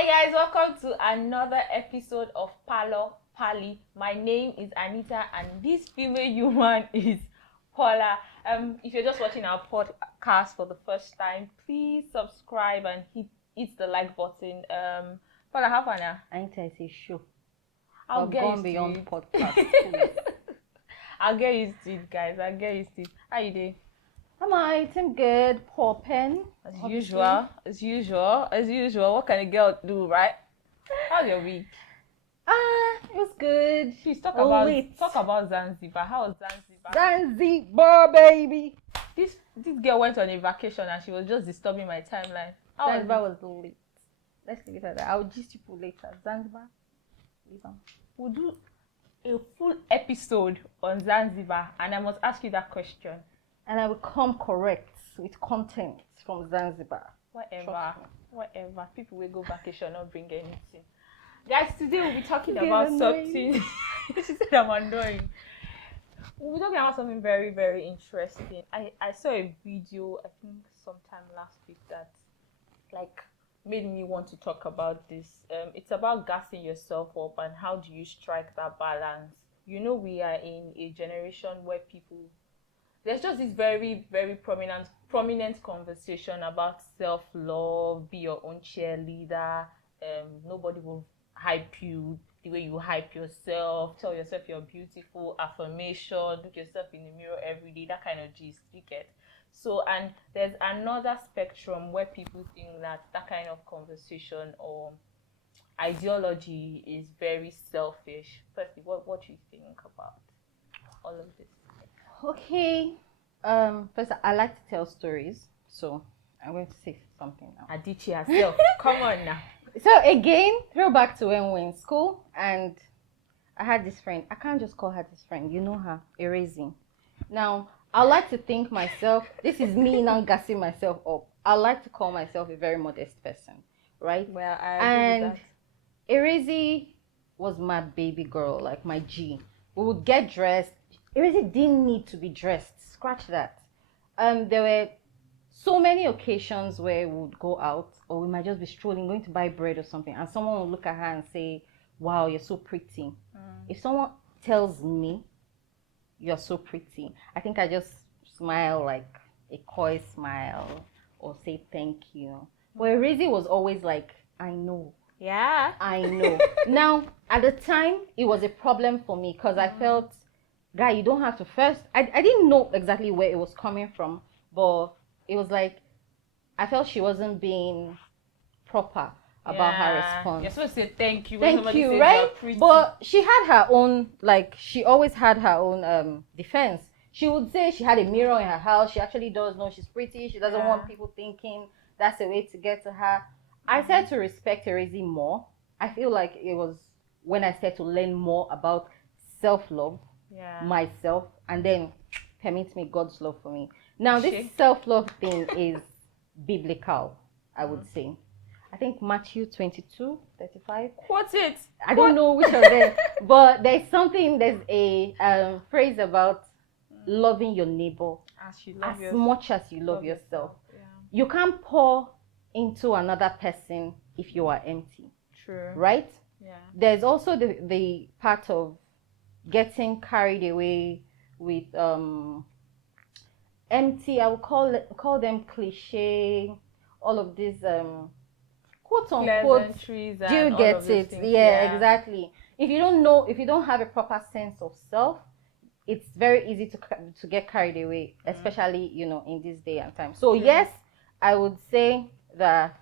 Hey guys, welcome to another episode of Parlour Parley. My name is Anita and this female human is Paula. If you're just watching our podcast for the first time, please subscribe and hit the like button. Paula, how far now? Anita is a show. I'll I've get gone used beyond to it. podcast. I'll get used to it, guys. I'll get used to it. How you doing? Am I eating good? Poor pen. As obviously. usual. What can a girl do, right? How's your week? It was good. Please talk Lit. about Zanzibar. How was Zanzibar? Zanzibar, baby. This girl went on a vacation and she was just disturbing my timeline. Zanzibar was lit. Let's leave it at that. I'll gist you later. Zanzibar. We'll do a full episode on Zanzibar and I must ask you that question. And I will come correct with content from Zanzibar. Whatever. People will go vacation, not bring anything. Guys, today we'll be talking about something. She said I'm annoying. We'll be talking about something very, very interesting. I saw a video, I think sometime last week, that made me want to talk about this. It's about gassing yourself up and how do you strike that balance. You know, we are in a generation where there's just this very, very prominent conversation about self-love, be your own cheerleader. Nobody will hype you the way you hype yourself. Tell yourself you're beautiful, affirmation, look yourself in the mirror every day, that kind of gist, you get. So, and there's another spectrum where people think that kind of conversation or ideology is very selfish. Firstly, what do you think about all of this? Okay. First, I like to tell stories, so I'm going to say something now. Adichie herself. Come on now. So again, throw back to when we were in school, and I had this friend. I can't just call her this friend. You know her, Erasing. Now, I like to think myself. This is me now gassing myself up. I like to call myself a very modest person, right? Well, I agree with that. Erasing was my baby girl, like my G. We would get dressed. Erasing didn't need to be dressed. Scratch that. There were so many occasions where we would go out, or we might just be strolling, going to buy bread or something, and someone would look at her and say, "Wow, you're so pretty." If someone tells me, "You're so pretty," I think I just smile like a coy smile or say thank you. But Erasing was always like, "I know." Yeah. I know. Now, at the time, it was a problem for me because I felt, guy, you don't have to first. I didn't know exactly where it was coming from, but it was like, I felt she wasn't being proper about her response. You're supposed to say thank you. Thank you, right? But she had her own, she always had her own defense. She would say she had a mirror in her house. She actually does know she's pretty. She doesn't want people thinking that's the way to get to her. I started to respect Erasing more. I feel like it was when I started to learn more about self-love, myself, and then permit me God's love for me. Now, this self-love thing is biblical, I would say. I think Matthew 22:35. What's it? I don't know which of them, but there's a phrase about loving your neighbor as much as you love yourself. Yeah. You can't pour into another person if you are empty. True. Right? Yeah. There's also the part of getting carried away with empty, I would call them cliche, all of these quote unquote. Do you get it? Yeah, exactly. If you don't have a proper sense of self, it's very easy to get carried away, especially in this day and time. So yes, I would say that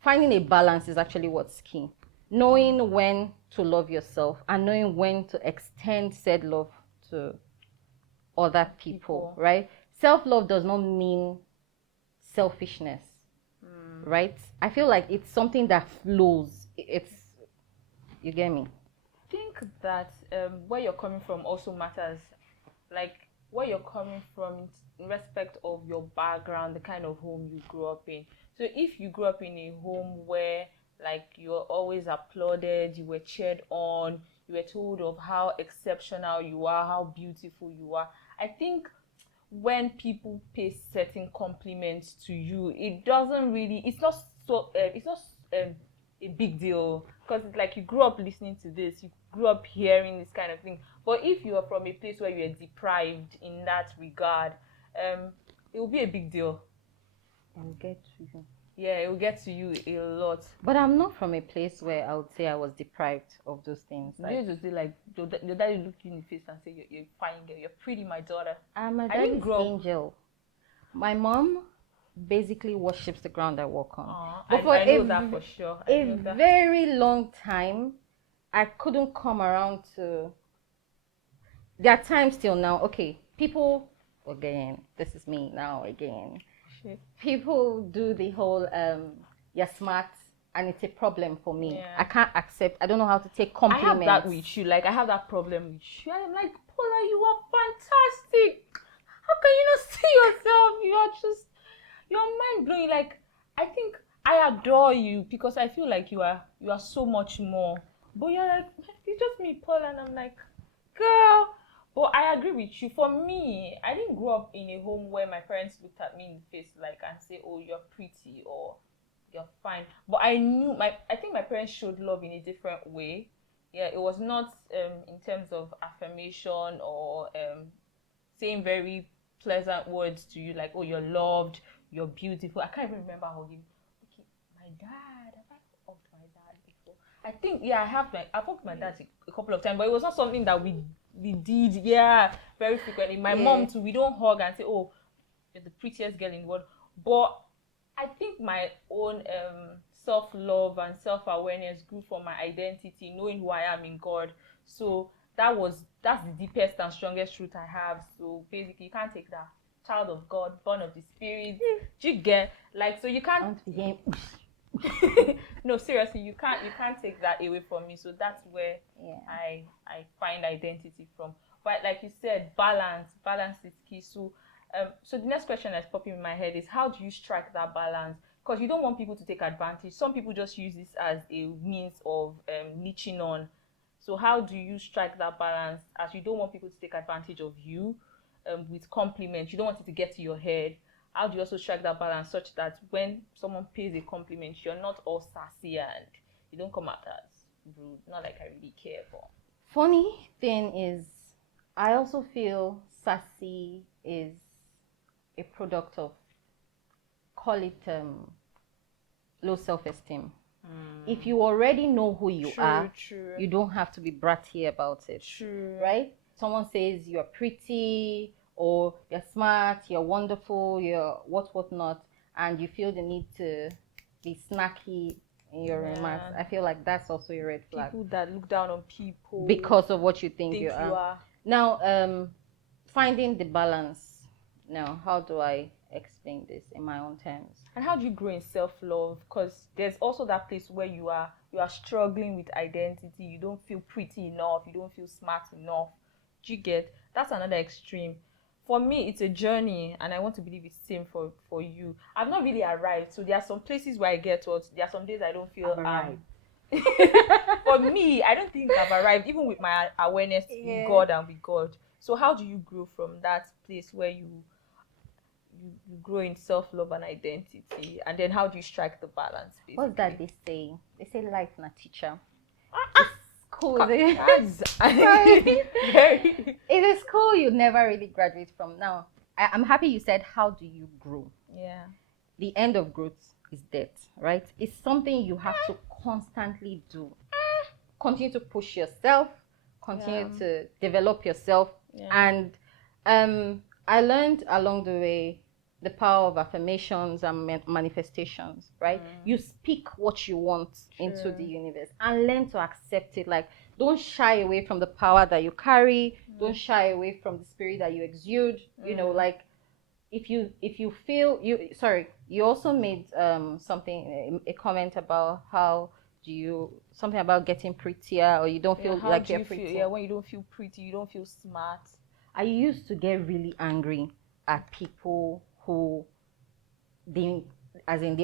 finding a balance is actually what's key. Knowing when to love yourself and knowing when to extend said love to other people. Right? Self-love does not mean selfishness, right? I feel like it's something that flows. You get me? I think that where you're coming from also matters. Like where you're coming from in respect of your background, the kind of home you grew up in. So if you grew up in a home where you were always applauded, you were cheered on, you were told of how exceptional you are, how beautiful you are, I think when people pay certain compliments to you, it's not a big deal because it's like you grew up listening to this, you grew up hearing this kind of thing. But if you are from a place where you are deprived in that regard, it will be a big deal. It will get to you. Yeah, it will get to you a lot. But I'm not from a place where I would say I was deprived of those things. You just say like your daddy look you in the face and say you're fine girl, you're pretty, my daughter. I'm a daddy's angel. My mom basically worships the ground I walk on. But I know that for sure. A very long time, I couldn't come around to. There are times till now. Okay, people again. This is me now again. Shit. People do the whole you're smart and it's a problem for me. Yeah. I can't accept. I don't know how to take compliments. I have that with you. Like I have that problem with you. I'm like, Paula, you are fantastic. How can you not see yourself? You're mind blowing. Like I think I adore you because I feel like you are so much more. But you're like, it's just me, Paula, and I'm like, girl. But I agree with you. For me, I didn't grow up in a home where my parents looked at me in the face like and say, "Oh, you're pretty" or "You're fine." But I think my parents showed love in a different way. Yeah, it was not in terms of affirmation or saying very pleasant words to you like, "Oh, you're loved, you're beautiful." I can't even remember how you. Okay, my dad. Have I hugged my dad before? I think I've hugged my dad a couple of times, but it was not something that we did, very frequently. My mom too, we don't hug and say, "Oh, you're the prettiest girl in the world." But I think my own self-love and self-awareness grew from my identity, knowing who I am in God. So that's the deepest and strongest truth I have. So basically, you can't take that. Child of God, born of the Spirit. Do you get so you can't? No, seriously, you can't take that away from me. So that's where I find identity from. But like you said, balance is key. So so the next question that's popping in my head is, how do you strike that balance? Because you don't want people to take advantage. Some people just use this as a means of leeching on. So how do you strike that balance, as you don't want people to take advantage of you with compliments? You don't want it to get to your head. How do you also strike that balance such that when someone pays a compliment, you're not all sassy and you don't come out as rude? Not like I really care for. Funny thing is, I also feel sassy is a product of, call it low self-esteem. If you already know who you are, you don't have to be bratty about it. True. Right? Someone says you're pretty, or you're smart, you're wonderful, you're what not, and you feel the need to be snacky in your remarks. I feel like that's also a red flag. People that look down on people because of what you think you are. Now, finding the balance. Now, how do I explain this in my own terms? And how do you grow in self-love? Because there's also that place where you are struggling with identity. You don't feel pretty enough. You don't feel smart enough. Do you get? That's another extreme. For me, it's a journey, and I want to believe it's the same for you. I've not really arrived, so there are some places where I get what. There are some days I don't feel arrived. For me, I don't think I've arrived, even with my awareness in God and with God. So how do you grow from that place where you grow in self-love and identity, and then how do you strike the balance? Basically? What's that they say? They say life's not teacher. Cool. It is cool you never really graduate from. Now, I'm happy you said, how do you grow? Yeah. The end of growth is death, right? It's something you have to constantly do. Continue to push yourself, continue to develop yourself. And I learned along the way the power of affirmations and manifestations, right? You speak what you want into the universe and learn to accept it. Like, don't shy away from the power that you carry. Don't shy away from the spirit that you exude. You know, like, if you feel you also made a comment about something about getting prettier, or you don't feel like you're pretty. When you don't feel pretty, you don't feel smart. I used to get really angry at people who they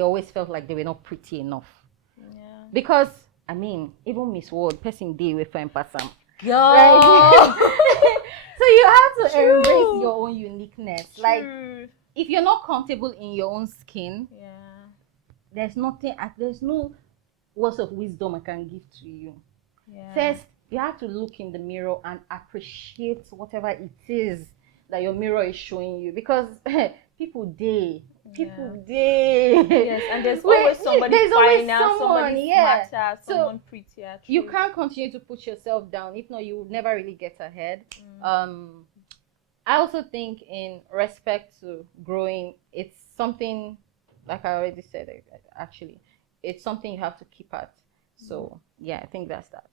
always felt like they were not pretty enough. Yeah. Because I mean, even Miss World, person day with fine person. Right? So you have to embrace your own uniqueness. True. Like, if you're not comfortable in your own skin, there's no words of wisdom I can give to you. Yeah. First, you have to look in the mirror and appreciate whatever it is that your mirror is showing you, because people day. Yes, and there's always somebody finer, somebody smarter, someone prettier. You can't continue to put yourself down. If not, you will never really get ahead. I also think, in respect to growing, it's something, like I already said, actually, it's something you have to keep at. So yeah, I think that's that.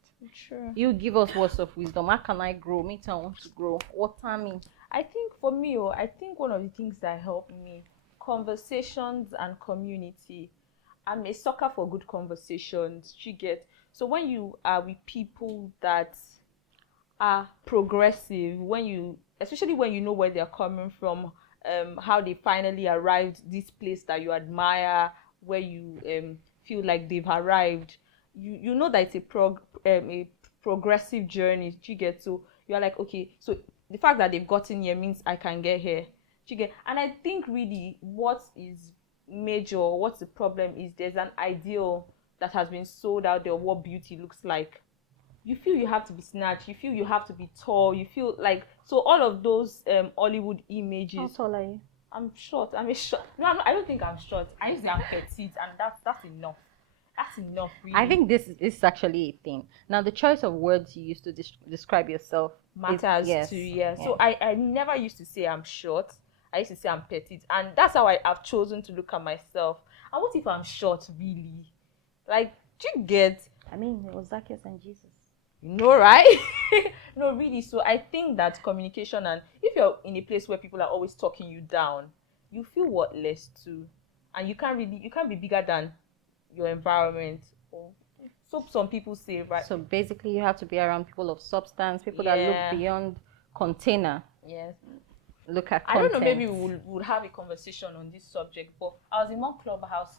True. You give us words of wisdom. How can I grow? Me too, I want to grow. What time mean? I think for me, I think one of the things that helped me, conversations and community. I'm a sucker for good conversations. You get, so when you are with people that are progressive, especially when you know where they're coming from, how they finally arrived this place that you admire, where you feel like they've arrived, you know that it's a progressive progressive journey. You get, so you're like, okay, so the fact that they've gotten here means I can get here. You get, and I think really what is major, what's the problem is there's an ideal that has been sold out there of what beauty looks like. You feel you have to be snatched, you feel you have to be tall, you feel like, so all of those Hollywood images. How tall are you? I'm short. I'm a short. No, I don't think I'm short. I used to say I'm petite, and that's enough. That's enough, really. I think this is actually a thing. Now, the choice of words you use to describe yourself matters too. Yeah. So I never used to say I'm short. I used to say I'm petite, and that's how I have chosen to look at myself. And what if I'm short, really? Like, do you get? I mean, it was Zacchaeus and Jesus. You know, right? No, really. So I think that communication, and if you're in a place where people are always talking you down, you feel worthless too, and you can't be bigger than your environment. So some people say, right? So basically, you have to be around people of substance, people that look beyond container. Yes. Look at content. I don't know, maybe we'll have a conversation on this subject, but I was in one Clubhouse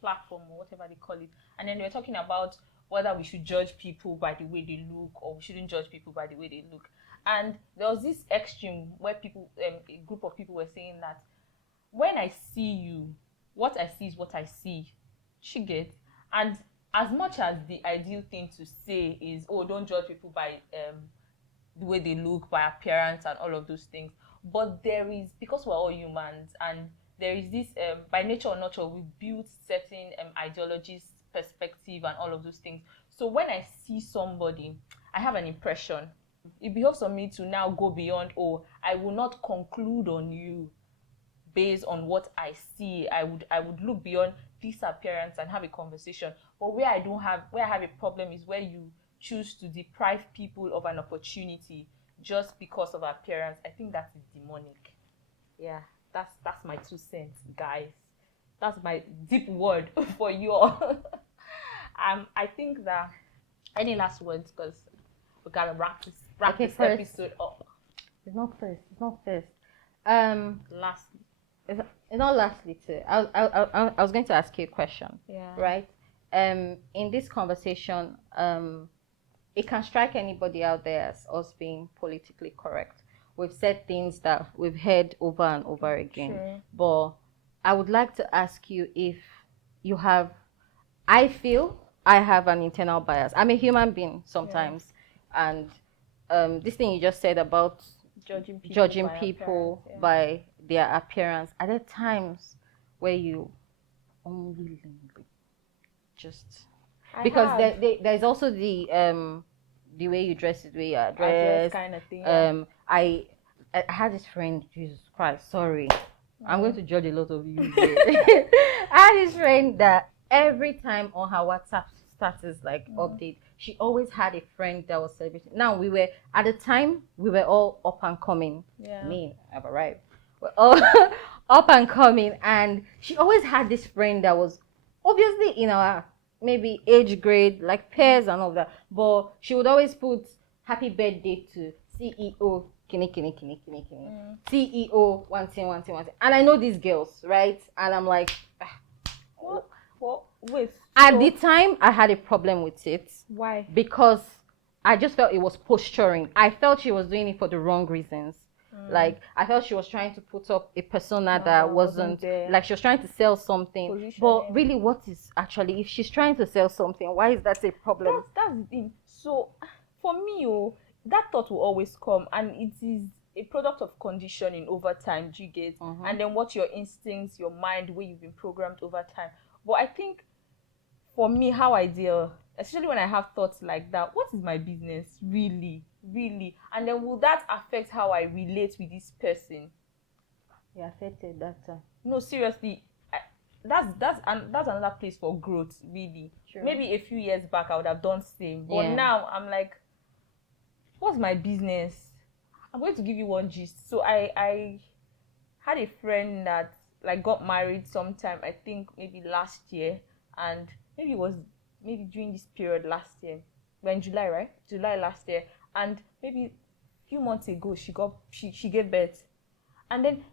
platform or whatever they call it, and then we were talking about whether we should judge people by the way they look or we shouldn't judge people by the way they look. And there was this extreme where people, a group of people were saying that when I see you, what I see is what I see. She get, and as much as the ideal thing to say is, oh, don't judge people by the way they look, by appearance and all of those things, but there is, because we're all humans, and there is this by nature or nurture, we build certain ideologies, perspective and all of those things. So when I see somebody, I have an impression. It behoves on me to now go beyond, oh, I will not conclude on you based on what I see. I would look beyond this appearance and have a conversation. But where I have a problem is where you choose to deprive people of an opportunity just because of appearance. I think that is demonic. Yeah, that's my 2 cents, guys. That's my deep word for you all. I think that, any last words, because we gotta wrap this episode up. It's not first. Lastly. It's not lastly too. I was going to ask you a question. Yeah. Right. In this conversation, it can strike anybody out there as us being politically correct. We've said things that we've heard over and over again. Sure. But I would like to ask you if you have. I feel I have an internal bias. I'm a human being sometimes, and this thing you just said about judging people by their appearance. Are there times where you unwillingly just there's also the way you dress, the way you are dressed, kind of thing. I had this friend, Jesus Christ, sorry, I'm going to judge a lot of you. I had this friend that every time on her WhatsApp status update, she always had a friend that was celebrating. Now at the time we were all up and coming. Yeah. Me, I've arrived. We're all up and coming, and she always had this friend that was obviously in our maybe age grade, like peers and all that. But she would always put happy birthday to CEO Kini. CEO one thing. And I know these girls, right? And I'm like, wait. At the time, I had a problem with it. Why? Because I just felt it was posturing. I felt she was doing it for the wrong reasons. Like, I felt she was trying to put up a persona that wasn't there. like she was trying to sell something. But really, what is actually, if she's trying to sell something, why is that a problem? That's the thing. So for me, that thought will always come, and it is a product of conditioning over time. Do you get? And then what your instincts, your mind, where you've been programmed over time. But I think for me, how I deal, especially when I have thoughts like that, what is my business really? And then will that affect how I relate with this person? Yeah, affected that. No, seriously, that's another place for growth, really. True. Maybe a few years back I would have done same, but now I'm like, what's my business? I'm going to give you one gist. So I had a friend that like got married sometime, I think maybe last year, and maybe it was maybe during this period last year. We're in July, right? July last year. And maybe a few months ago she gave birth. And then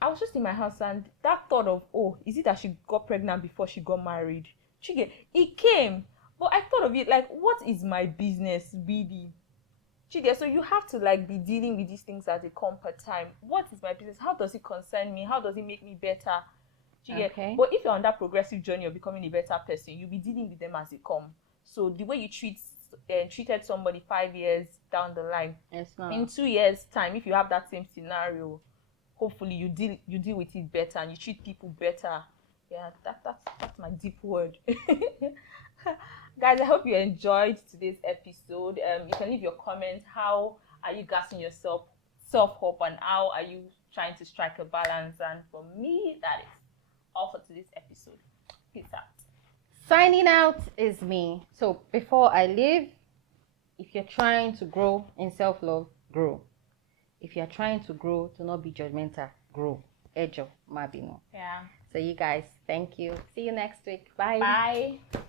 I was just in my house, and that thought of, oh, is it that she got pregnant before she got married? It came. But I thought of it like, what is my business really? So you have to like be dealing with these things as they come per time. What is my business? How does it concern me? How does it make me better? Okay. But if you're on that progressive journey of becoming a better person, you'll be dealing with them as they come. So the way you treated somebody 5 years down the line, in 2 years' time, if you have that same scenario, hopefully you deal with it better and you treat people better. Yeah, that's my deep word. Guys, I hope you enjoyed today's episode. You can leave your comments. How are you gassing yourself up, and how are you trying to strike a balance? And for me, that is all for today's episode. Peace out. Signing out is me. So before I leave, if you're trying to grow in self-love, grow. If you're trying to grow, do not be judgmental. Grow. Ejo, Mabino. Yeah. So you guys, thank you. See you next week. Bye. Bye.